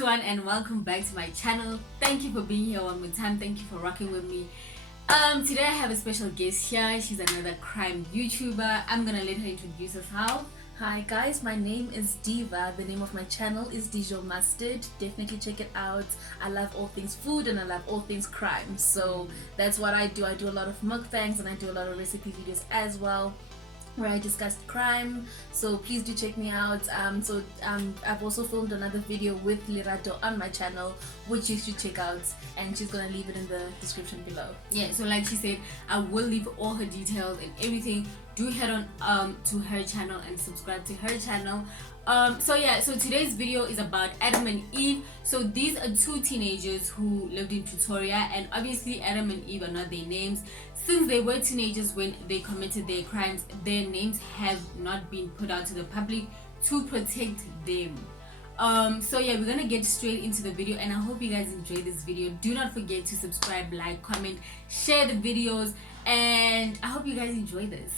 everyone, and welcome back to my channel. Thank you for being here one more time. Thank you for rocking with me. Today I have a special guest here. She's another crime YouTuber. I'm gonna let her introduce herself. Hi guys, my name is Diva. The name of my channel is Dijomastered. Definitely check it out. I love all things food and I love all things crime. So that's what I do. I do a lot of mukbangs and I do a lot of recipe videos as well, where I discuss crime. So please do check me out. I've also filmed another video with Lirato on my channel, which you should check out, and she's gonna leave it in the description below. Yeah, so like she said, I will leave all her details and everything. Do head on to her channel and subscribe to her channel. So today's video is about Adam and Eve. So these are two teenagers who lived in Pretoria, and obviously Adam and Eve are not their names. Since they were teenagers when they committed their crimes, their names have not been put out to the public to protect them. We're gonna get straight into the video, and I hope you guys enjoy this video. Do not forget to subscribe, like, comment, share the videos, and I hope you guys enjoy this.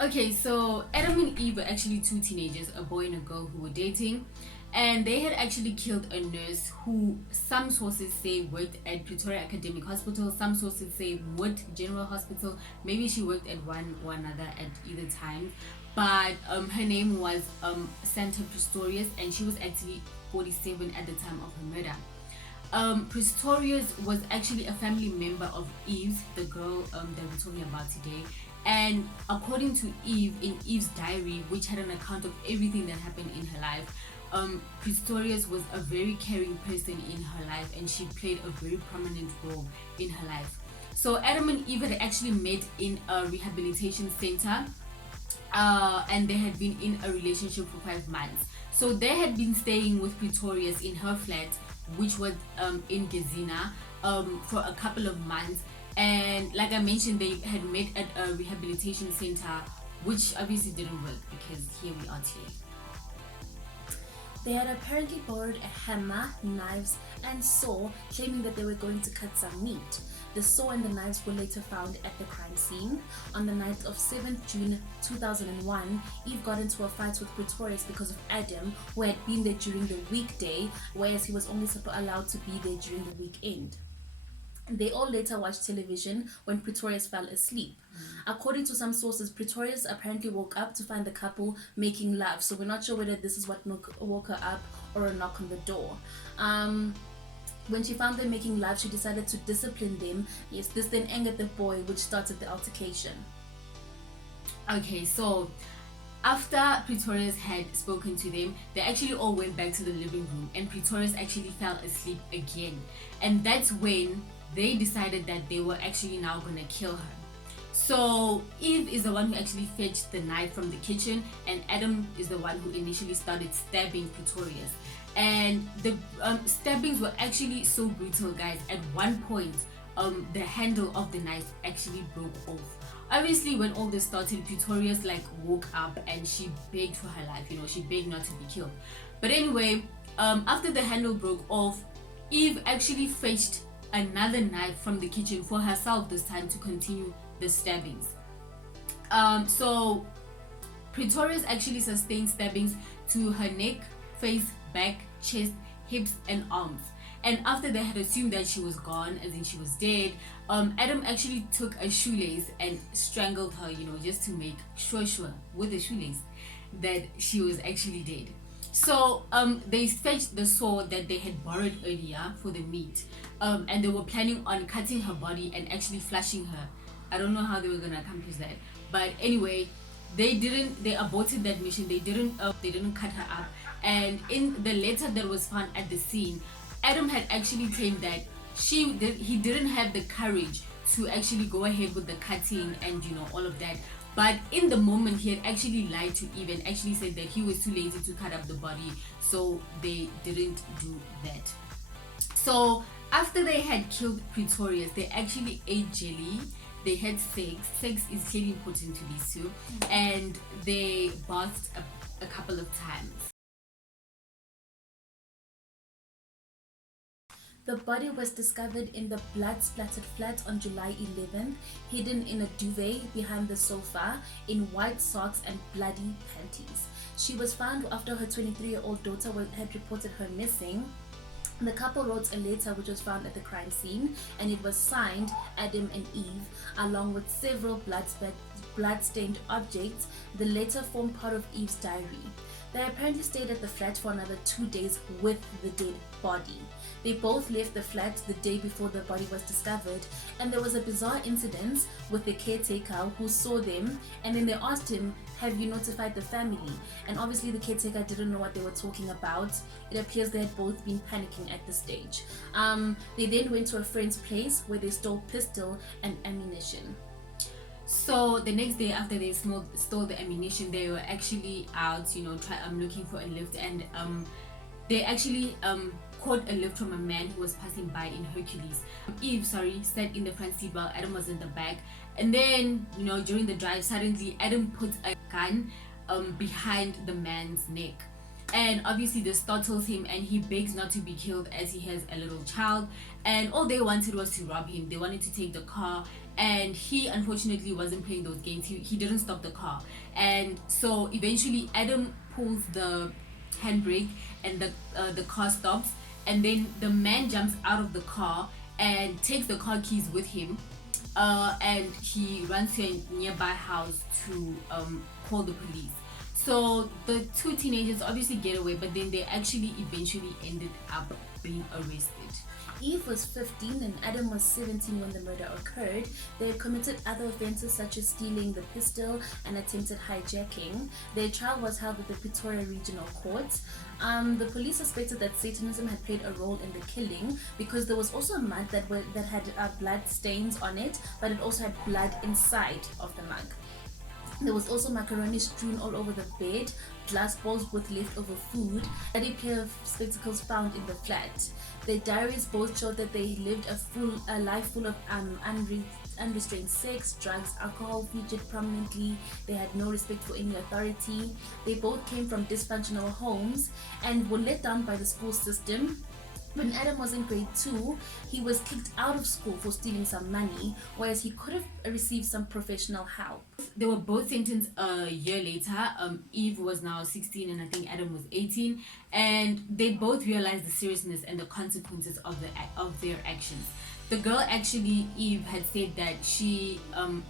Okay, so Adam and Eve were actually two teenagers, a boy and a girl, who were dating, and they had actually killed a nurse who some sources say worked at Pretoria Academic Hospital, some sources say Wood General Hospital. Maybe she worked at one or another at either time, but her name was Santa Pistorius, and she was actually 47 at the time of her murder. Pistorius was actually a family member of Eve's, the girl that we're talking about today. And according to Eve, in Eve's diary, which had an account of everything that happened in her life, Pistorius was a very caring person in her life, and she played a very prominent role in her life. So Adam and Eve had actually met in a rehabilitation center, and they had been in a relationship for 5 months. So they had been staying with Pistorius in her flat, which was in Gezina, for a couple of months. And like I mentioned, they had met at a rehabilitation center, which obviously didn't work because here we are today. They had apparently borrowed a hammer, knives, and saw, claiming that they were going to cut some meat. The saw and the knives were later found at the crime scene. On the night of 7th June 2001, Eve got into a fight with Pistorius because of Adam, who had been there during the weekday, whereas he was only allowed to be there during the weekend. They all later watched television when Pistorius fell asleep. According to some sources, Pistorius apparently woke up to find the couple making love. So we're not sure whether this is what woke her up or a knock on the door. When she found them making love, she decided to discipline them. Yes, this then angered the boy, which started the altercation. Okay, so after Pistorius had spoken to them, they actually all went back to the living room, and Pistorius actually fell asleep again. And that's when they decided that they were actually now gonna kill her. So Eve is the one who actually fetched the knife from the kitchen, and Adam is the one who initially started stabbing Pistorius. And the stabbings were actually so brutal, guys. At one point, the handle of the knife actually broke off. Obviously, when all this started, Pistorius woke up and she begged for her life. She begged not to be killed. But anyway, after the handle broke off, Eve actually fetched another knife from the kitchen for herself this time to continue the stabbings. So Pistorius actually sustained stabbings to her neck, face, back, chest, hips, and arms. And after they had assumed that she was gone, as in she was dead, Adam actually took a shoelace and strangled her, just to make sure with a shoelace that she was actually dead. So they fetched the saw that they had borrowed earlier for the meat, and they were planning on cutting her body and actually flashing her. I don't know how they were gonna accomplish that, but anyway, they aborted that mission. They didn't cut her up. And in the letter that was found at the scene, Adam had actually claimed that he didn't have the courage to actually go ahead with the cutting and all of that. But in the moment, he had actually lied to Eve and actually said that he was too lazy to cut up the body, so they didn't do that. So after they had killed Pistorius, they actually ate jelly. They had sex. Sex is clearly important to these two, and they bathed a couple of times. The body was discovered in the blood-splattered flat on July 11th, hidden in a duvet behind the sofa, in white socks and bloody panties. She was found after her 23-year-old daughter had reported her missing. The couple wrote a letter which was found at the crime scene, and it was signed Adam and Eve, along with several blood-stained objects. The letter formed part of Eve's diary. They apparently stayed at the flat for another 2 days with the dead body. They both left the flat the day before the body was discovered, and there was a bizarre incident with the caretaker who saw them, and then they asked him, "Have you notified the family?" And obviously the caretaker didn't know what they were talking about. It appears they had both been panicking at this stage. They then went to a friend's place where they stole pistol and ammunition. So the next day after they stole the ammunition, they were actually out, looking for a lift, and they actually caught a lift from a man who was passing by in Hercules. Eve, sat in the front seat while Adam was in the back, and then during the drive, suddenly Adam put a gun behind the man's neck. And obviously this startles him, and he begs not to be killed as he has a little child, and all they wanted was to rob him. They wanted to take the car, and he unfortunately wasn't playing those games. He didn't stop the car, and so eventually Adam pulls the handbrake, and the car stops, and then the man jumps out of the car and takes the car keys with him, and he runs to a nearby house to call the police. So the two teenagers obviously get away, but then they actually eventually ended up being arrested. Eve was 15 and Adam was 17 when the murder occurred. They had committed other offenses such as stealing the pistol and attempted hijacking. Their trial was held at the Pretoria Regional Court. The police suspected that Satanism had played a role in the killing because there was also a mug that had blood stains on it, but it also had blood inside of the mug. There was also macaroni strewn all over the bed, glass bowls with leftover food, and a pair of spectacles found in the flat. Their diaries both showed that they lived a life full of unrestrained sex, drugs, alcohol featured prominently. They had no respect for any authority. They both came from dysfunctional homes and were let down by the school system. When Adam was in grade 2, he was kicked out of school for stealing some money, whereas he could have received some professional help. They were both sentenced a year later. Eve was now 16 and I think Adam was 18, and they both realized the seriousness and the consequences of their actions. The girl, actually, Eve, had said that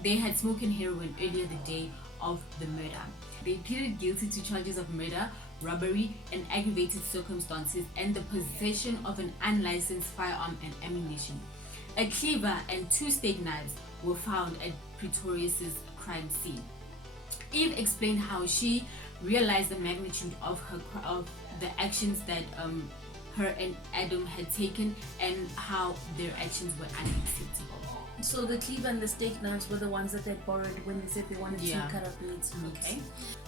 they had smoking heroin earlier the day of the murder. They pleaded guilty to charges of murder, robbery, and aggravated circumstances, and the possession of an unlicensed firearm and ammunition. A cleaver and 2 steak knives were found at Pretoria's crime scene. Eve explained how she realized the magnitude of the actions that her and Adam had taken, and how their actions were unacceptable. So the cleaver and the steak knives were the ones that they borrowed when they said they wanted to cut up meat. Okay.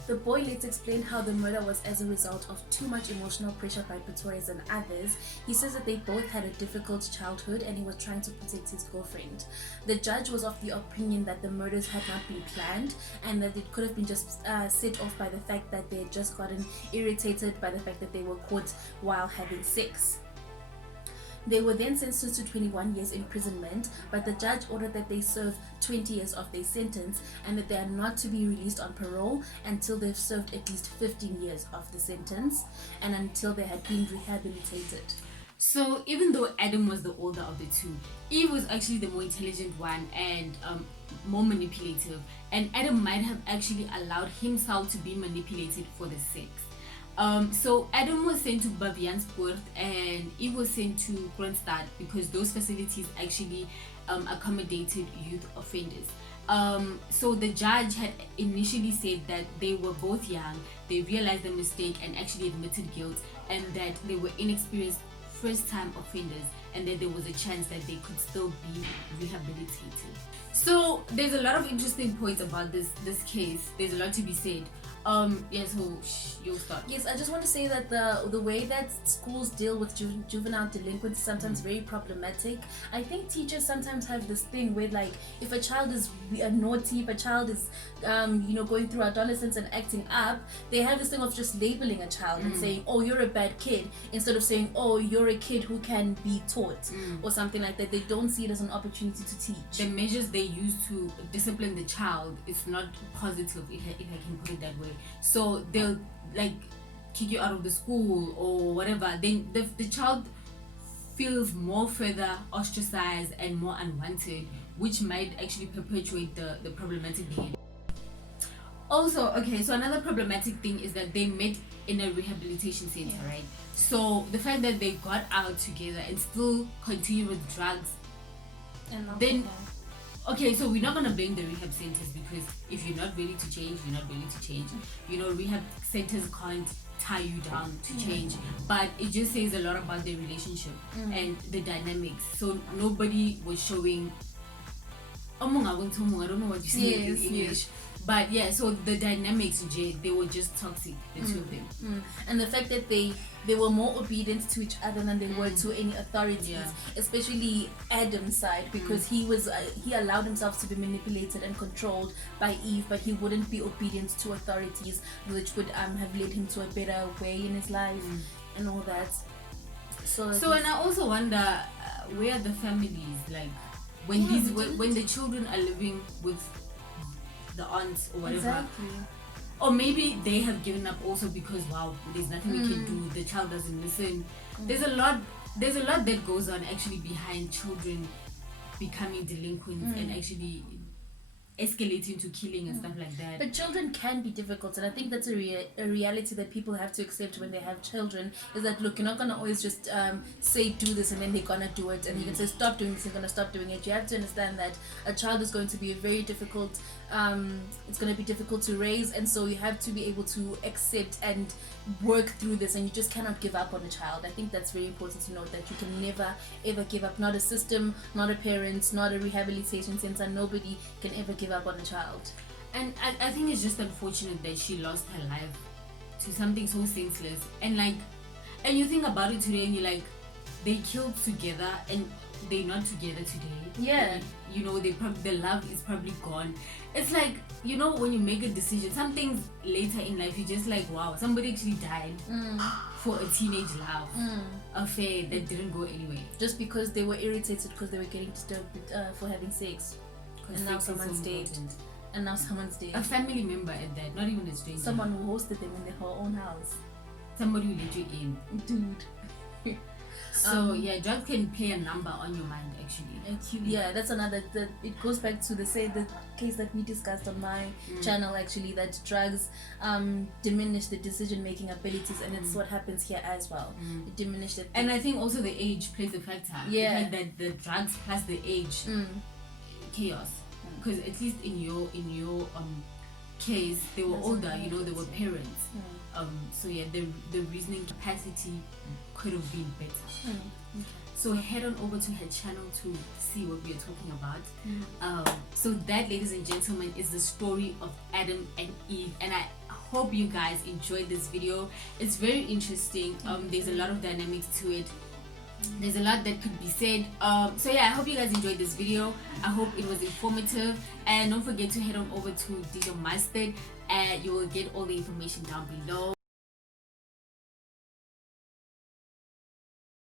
The boy later explained how the murder was as a result of too much emotional pressure by Pretorius and others. He says that they both had a difficult childhood and he was trying to protect his girlfriend. The judge was of the opinion that the murders had not been planned and that it could have been just set off by the fact that they had just gotten irritated by the fact that they were caught while having sex. They were then sentenced to 21 years imprisonment, but the judge ordered that they serve 20 years of their sentence and that they are not to be released on parole until they've served at least 15 years of the sentence and until they had been rehabilitated. So even though Adam was the older of the two, Eve was actually the more intelligent one and more manipulative, and Adam might have actually allowed himself to be manipulated for the sex. So Adam was sent to Bavianspoort and Eve was sent to Kronstadt because those facilities actually accommodated youth offenders. So the judge had initially said that they were both young, they realized the mistake and actually admitted guilt, and that they were inexperienced first-time offenders, and that there was a chance that they could still be rehabilitated. So there's a lot of interesting points about this case. There's a lot to be said. Yeah, so you'll start. Yes, I just want to say that the way that schools deal with juvenile delinquents is sometimes very problematic. I think teachers sometimes have this thing where, like, if a child is naughty, if a child is going through adolescence and acting up, they have this thing of just labeling a child and saying, oh, you're a bad kid, instead of saying, oh, you're a kid who can be taught or something like that. They don't see it as an opportunity to teach. The measures they use to discipline the child is not positive, if I can put it that way. So they'll like kick you out of the school or whatever. Then the child feels more further ostracized and more unwanted, which might actually perpetuate the problematic behavior. Also, okay, so another problematic thing is that they met in a rehabilitation center, right? So the fact that they got out together and still continue with drugs, And then okay, so we're not gonna blame the rehab centers, because if you're not ready to change, you're not ready to change. Rehab centers can't tie you down to change, but it just says a lot about their relationship and the dynamics. So nobody was showing. I don't know what you say in English. But yeah, so the dynamics, they were just toxic, the two of them. And the fact that they were more obedient to each other than they were to any authorities, especially Adam's side, because he allowed himself to be manipulated and controlled by Eve, but he wouldn't be obedient to authorities, which would have led him to a better way in his life and all that. So and I also wonder, where are the families, like when when the children are living with the aunts or whatever. Exactly. Or maybe they have given up also because, wow, there's nothing we can do, the child doesn't listen. There's a lot that goes on actually behind children becoming delinquents and actually escalating to killing and stuff like that. But children can be difficult, and I think that's a reality that people have to accept when they have children, is that, look, you're not going to always just say do this and then they're going to do it, and you can say stop doing this and you're going to stop doing it. You have to understand that a child is going to be a very difficult, it's going to be difficult to raise, and so you have to be able to accept and work through this, and you just cannot give up on a child. I think that's very important to note, that you can never ever give up. Not a system, not a parent, not a rehabilitation center, nobody can ever give up on a child. And I think it's just unfortunate that she lost her life to something so senseless. And you think about it today and you're like, they killed together and they're not together today. Yeah. The love is probably gone. It's like, when you make a decision, some things later in life, you're just like, wow, somebody actually died for a teenage love affair that didn't go anywhere. Just because they were irritated because they were getting disturbed for having sex. And now someone's dead. And now someone's dead. A family member at that, not even a stranger. Someone who hosted them in her own house. Somebody who let you in. Dude. So yeah, drugs can play a number on your mind actually. Yeah, that's another. It goes back to the case that we discussed on my channel actually, that drugs diminish the decision-making abilities, and it's what happens here as well. It diminishes it. And I think also the age plays a factor. Yeah. The fact that the drugs plus the age, chaos. Because at least in your case, they were older. They were parents. So yeah, the reasoning capacity could have been better. Okay. So head on over to her channel to see what we are talking about. So that, ladies and gentlemen, is the story of Adam and Eve, and I hope you guys enjoyed this video. It's very interesting. There's a lot of dynamics to it. There's a lot that could be said. So yeah, I hope you guys enjoyed this video. I hope it was informative, and don't forget to head on over to Dijomastered, and you will get all the information down below.